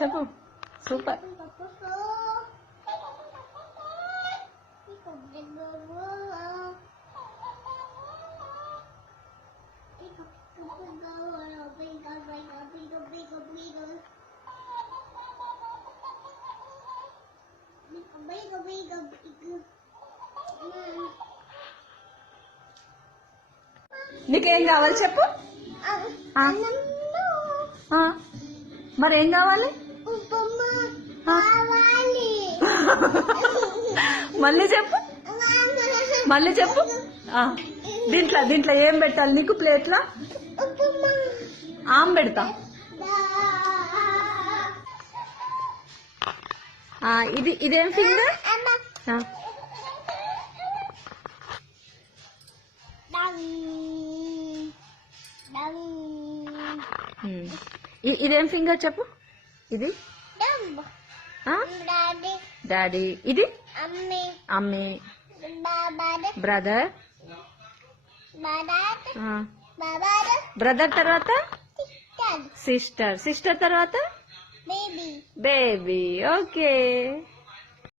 చెప్పు సూపర్. నీకేం కావాలి చెప్పు. మరి ఏం కావాలి? మళ్ళీ చెప్పు, మళ్ళీ చెప్పు. దీంట్లో ఏం పెట్టాలి నీకు? ప్లేట్లా ఆమ్ పెడతా. ఇదేం ఫింగర్? ఇదేం ఫింగర్ చెప్పు. ఇది డాడీ. ఇది అమ్మి. బ్రదర్. బ్రదర్ తర్వాత సిస్టర్. సిస్టర్ తర్వాత బేబీ. ఓకే.